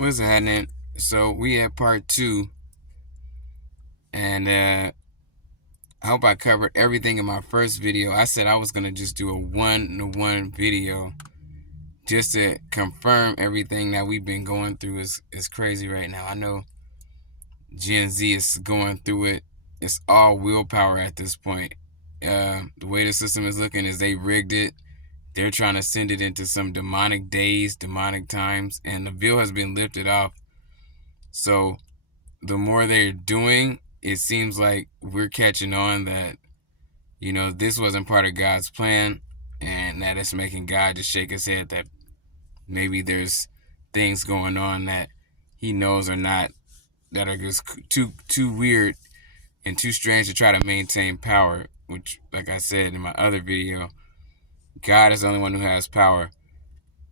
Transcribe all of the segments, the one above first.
What's happening? So we had part two, and I hope I covered everything in my first video. I said I was gonna just do a one-to-one video just to confirm everything that we've been going through is crazy right now. I know Gen Z is going through it. It's all willpower at this point. The way the system is looking is they rigged it. They're trying to send it into some demonic days, demonic times, and the veil has been lifted off. So the more they're doing, it seems like we're catching on that, this wasn't part of God's plan, and that it's making God just shake his head that maybe there's things going on that he knows are not, that are just too weird and too strange to try to maintain power, which, like I said in my other video, God is the only one who has power.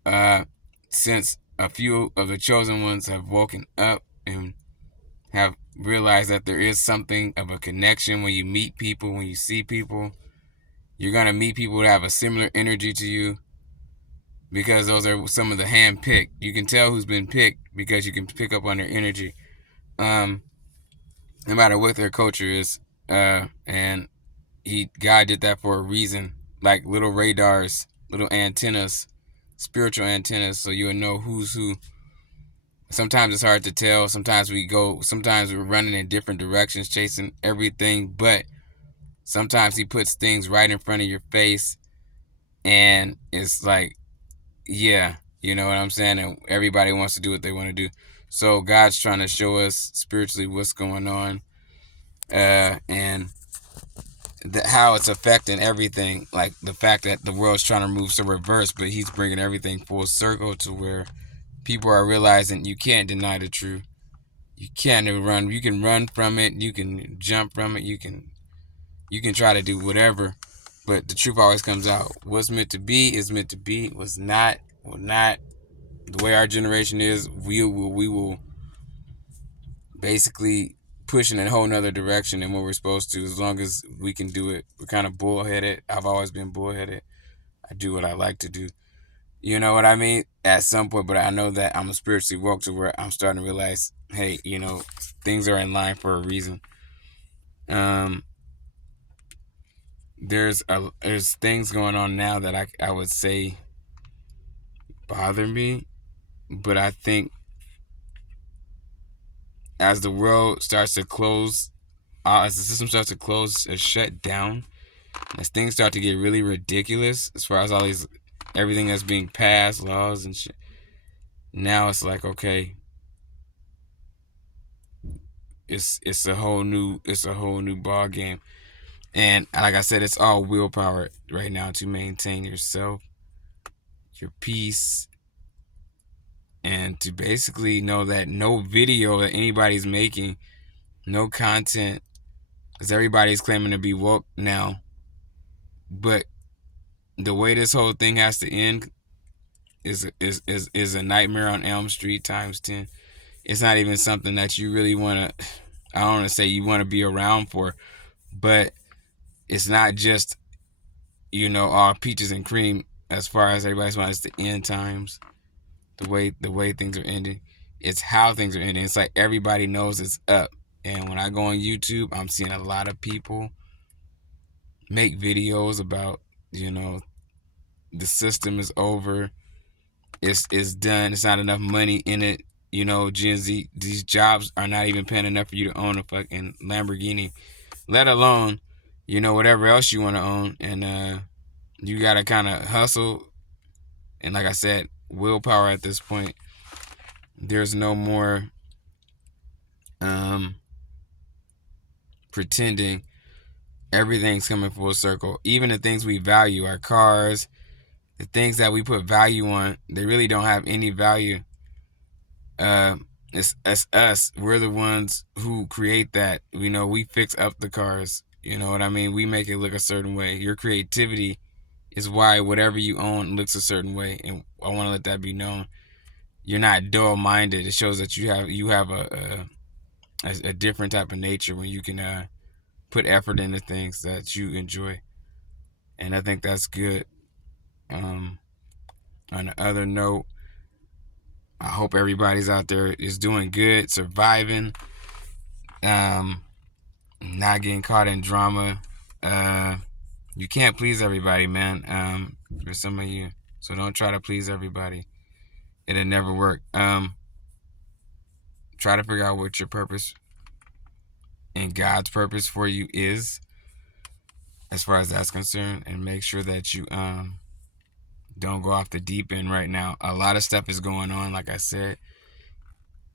Uh, since a few of the chosen ones have woken up and have realized that there is something of a connection when you meet people, when you see people. You're going to meet people that have a similar energy to you because those are some of the hand-picked. You can tell who's been picked because you can pick up on their energy. No matter what their culture is. And God did that for a reason. Like little radars, little antennas, spiritual antennas, so you'll know who's who. Sometimes it's hard to tell. Sometimes we're running in different directions, chasing everything, but sometimes he puts things right in front of your face and it's like, yeah, you know what I'm saying? And everybody wants to do what they want to do. So God's trying to show us spiritually what's going on, and how it's affecting everything. Like the fact that the world's trying to move so reverse, but he's bringing everything full circle to where people are realizing you can't deny the truth. You can't run. You can run from it. You can jump from it. You can try to do whatever, but the truth always comes out. What's meant to be is meant to be. What's not will not. The way our generation is, we will basically push in a whole nother direction than what we're supposed to. As long as we can do it, we're kind of bullheaded. I've always been bullheaded. I do what I like to do. You know what I mean? At some point, but I know that I'm spiritually woke to where I'm starting to realize, hey, things are in line for a reason. Um, there's things going on now that I would say bother me, but I think as the world starts to close, as the system starts to close or shut down, as things start to get really ridiculous, as far as everything that's being passed, laws and shit. Now it's like, okay, it's a whole new ball game, and like I said, it's all willpower right now to maintain yourself, your peace, and to basically know that no video that anybody's making, no content, because everybody's claiming to be woke now, but the way this whole thing has to end is a nightmare on Elm Street times 10. It's not even something that you really want to, I don't want to say you want to be around for, but it's not just, all peaches and cream as far as everybody's wants. It's the end times, the way things are ending. It's how things are ending. It's like everybody knows it's up. And when I go on YouTube, I'm seeing a lot of people make videos about, the system is over. It's done. It's not enough money in it. Gen Z, these jobs are not even paying enough for you to own a fucking Lamborghini, let alone, whatever else you want to own. And you got to kind of hustle. And like I said, willpower at this point. There's no more pretending. Everything's coming full circle. Even the things we value, our cars, the things that we put value on, they really don't have any value. It's us. We're the ones who create that. We fix up the cars. You know what I mean? We make it look a certain way. Your creativity is why whatever you own looks a certain way, and I want to let that be known. You're not dull-minded. It shows that you have a different type of nature when you can put effort into things that you enjoy, and I think that's good. On the other note, I hope everybody's out there is doing good, surviving, not getting caught in drama. You can't please everybody, man. For some of you, so don't try to please everybody. It'll never work. Try to figure out what your purpose and God's purpose for you is, as far as that's concerned, and make sure that you don't go off the deep end right now. A lot of stuff is going on. Like I said,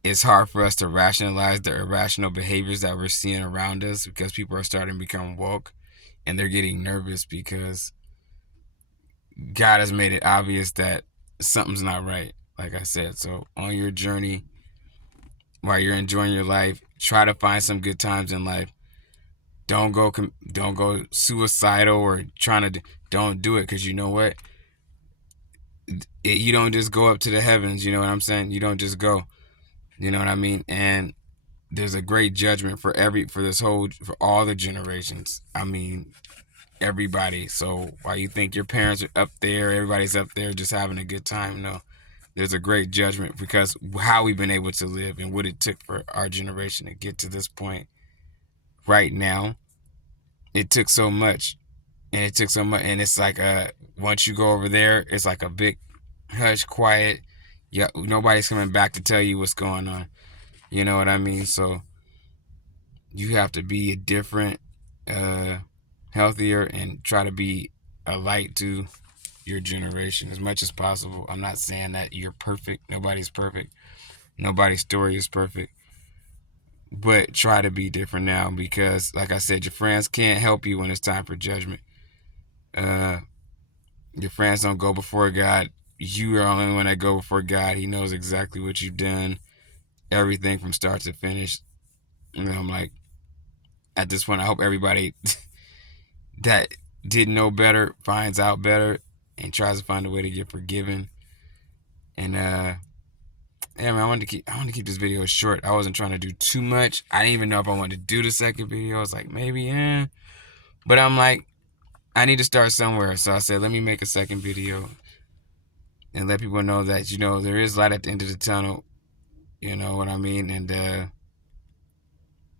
it's hard for us to rationalize the irrational behaviors that we're seeing around us because people are starting to become woke, and they're getting nervous because God has made it obvious that something's not right. Like I said, so on your journey, while you're enjoying your life, try to find some good times in life. Don't go suicidal or trying to. Don't do it, because you know what? You don't just go up to the heavens. You know what I'm saying? You don't just go. You know what I mean? And there's a great judgment for all the generations. I mean, everybody. So while you think your parents are up there, everybody's up there just having a good time, no. There's a great judgment, because how we've been able to live and what it took for our generation to get to this point right now, it took so much. And it's like once you go over there, it's like a big hush, quiet. Yeah, nobody's coming back to tell you what's going on. You know what I mean? So you have to be a different, healthier, and try to be a light to your generation as much as possible. I'm not saying that you're perfect. Nobody's perfect. Nobody's story is perfect. But try to be different now, because, like I said, your friends can't help you when it's time for judgment. Your friends don't go before God. You are the only one that go before God. He knows exactly what you've done, everything from start to finish. You know, I'm like, at this point, I hope everybody that didn't know better finds out better and tries to find a way to get forgiven. And yeah, man, I wanted to keep this video short. I wasn't trying to do too much. I didn't even know if I wanted to do the second video. I was like, maybe, yeah. But I'm like, I need to start somewhere. So I said, let me make a second video and let people know that, you know, there is light at the end of the tunnel. You know what I mean? And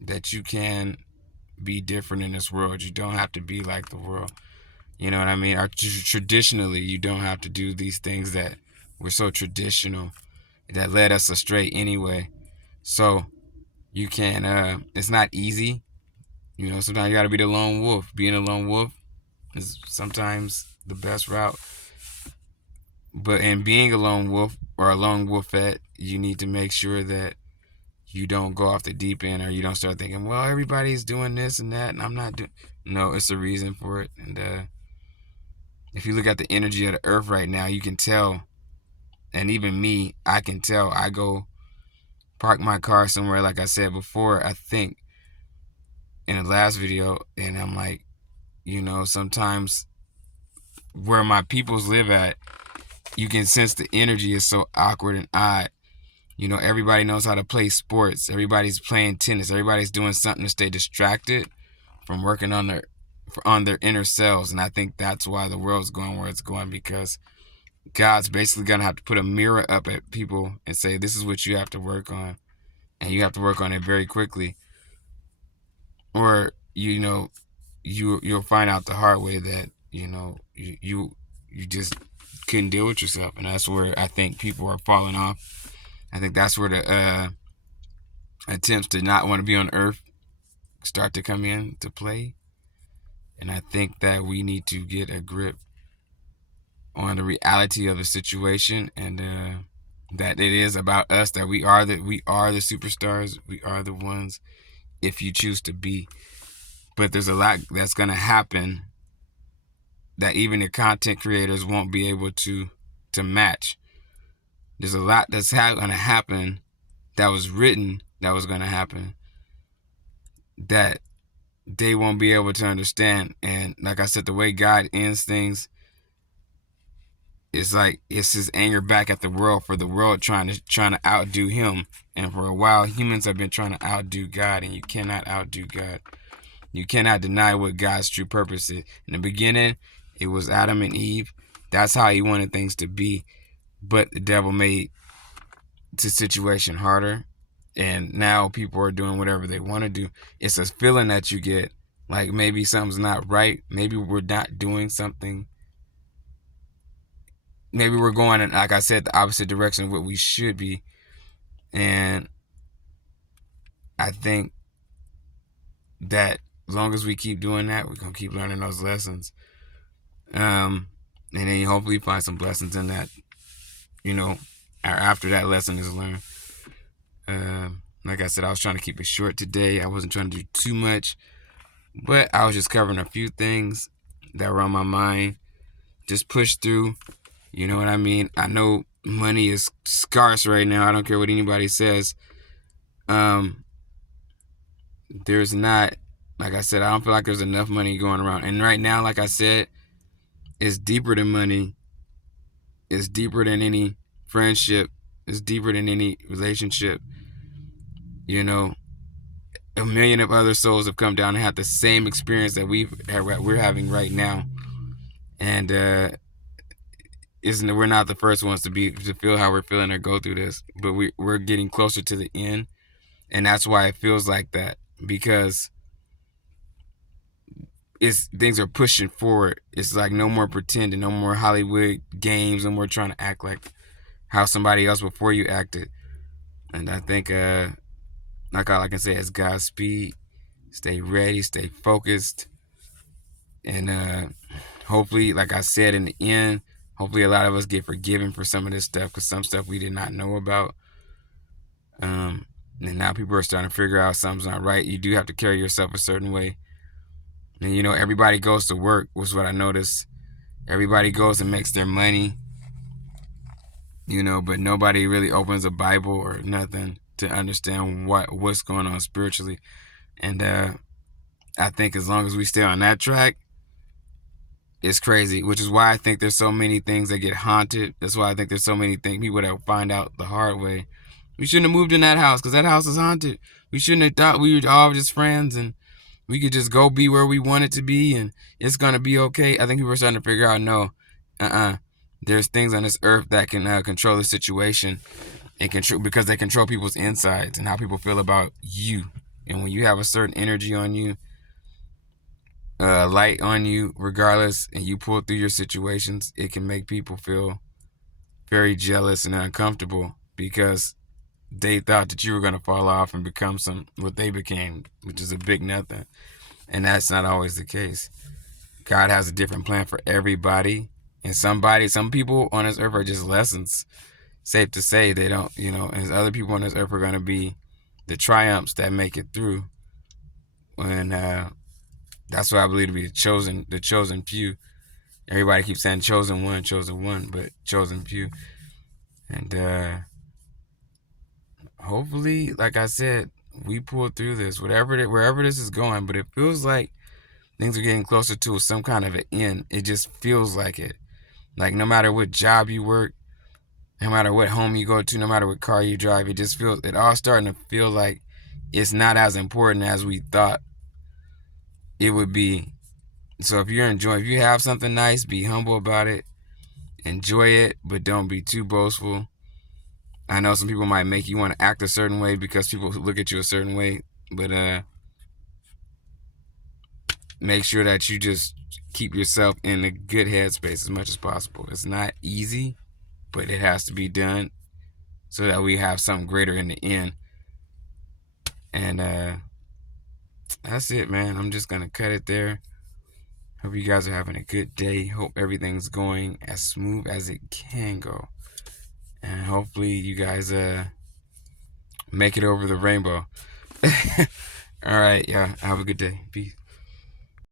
that you can be different in this world. You don't have to be like the world. You know what I mean? Traditionally, you don't have to do these things that were so traditional, that led us astray anyway. So you can, it's not easy. You know, sometimes you got to be the lone wolf. Being a lone wolf is sometimes the best route. But in being a lone wolf or a lone wolfette, you need to make sure that you don't go off the deep end, or you don't start thinking, well, everybody's doing this and that, and I'm not doing. No, it's a reason for it. And if you look at the energy of the earth right now, you can tell. And even me, I can tell. I go park my car somewhere, like I said before, I think, in the last video, and I'm like, you know, sometimes where my peoples live at, you can sense the energy is so awkward and odd. You know, everybody knows how to play sports. Everybody's playing tennis. Everybody's doing something to stay distracted from working on their inner selves. And I think that's why the world's going where it's going, because God's basically going to have to put a mirror up at people and say, this is what you have to work on. And you have to work on it very quickly. Or, you know, you'll find out the hard way that, you know, you just couldn't deal with yourself. And that's where I think people are falling off. I think that's where the attempts to not want to be on earth start to come in to play. And I think that we need to get a grip on the reality of the situation, and that it is about us, that we are the superstars. We are the ones, if you choose to be. But there's a lot that's going to happen that even the content creators won't be able to match. There's a lot that's going to happen that was written that was going to happen that they won't be able to understand. And like I said, the way God ends things is like, it's his anger back at the world for the world trying to outdo him. And for a while, humans have been trying to outdo God, and you cannot outdo God. You cannot deny what God's true purpose is. In the beginning, it was Adam and Eve. That's how he wanted things to be. But the devil made the situation harder. And now people are doing whatever they want to do. It's a feeling that you get, like maybe something's not right. Maybe we're not doing something. Maybe we're going in, like I said, the opposite direction of what we should be. And I think that as long as we keep doing that, we're going to keep learning those lessons. And then hopefully find some blessings in that, after that lesson is learned. Like I said, I was trying to keep it short today. I wasn't trying to do too much, but I was just covering a few things that were on my mind. Just push through. You know what I mean? I know money is scarce right now. I don't care what anybody says. There's not, like I said, I don't feel like there's enough money going around. And right now, like I said, it's deeper than money. It's deeper than any friendship. It's deeper than any relationship. A million of other souls have come down and had the same experience that we're having right now. And we're not the first ones to feel how we're feeling or go through this, but we're getting closer to the end. And that's why it feels like that, because things are pushing forward. It's like no more pretending, no more Hollywood games, no more trying to act like how somebody else before you acted. And I think like all I can say is Godspeed. Stay ready, stay focused, and hopefully, like I said in the end, hopefully a lot of us get forgiven for some of this stuff, because some stuff we did not know about. And now people are starting to figure out something's not right. You do have to carry yourself a certain way. And everybody goes to work, was what I noticed. Everybody goes and makes their money, but nobody really opens a Bible or nothing to understand what's going on spiritually. And I think as long as we stay on that track, it's crazy, which is why I think there's so many things that get haunted. That's why I think there's so many people that find out the hard way. We shouldn't have moved in that house because that house is haunted. We shouldn't have thought we were all just friends and we could just go be where we wanted to be and it's going to be okay. I think people are starting to figure out, no, there's things on this earth that can control the situation and because they control people's insides and how people feel about you. And when you have a certain energy on you, light on you, regardless, and you pull through your situations, it can make people feel very jealous and uncomfortable because they thought that you were going to fall off and become what they became, which is a big nothing. And that's not always the case. God has a different plan for everybody. And some people on this earth are just lessons. Safe to say they don't, and other people on this earth are going to be the triumphs that make it through. And that's what I believe to be the chosen few. Everybody keeps saying chosen one, but chosen few. And hopefully, like I said, we pull through this, wherever this is going. But it feels like things are getting closer to some kind of an end. It just feels like it. Like no matter what job you work, no matter what home you go to, no matter what car you drive, it all starting to feel like it's not as important as we thought it would be. So if you have something nice, be humble about it. Enjoy it, but don't be too boastful. I know some people might make you want to act a certain way because people look at you a certain way, but make sure that you just keep yourself in a good headspace as much as possible. It's not easy, but it has to be done so that we have something greater in the end. And that's it, man. I'm just going to cut it there. Hope you guys are having a good day. Hope everything's going as smooth as it can go. And hopefully you guys make it over the rainbow. All right, yeah. Have a good day. Peace.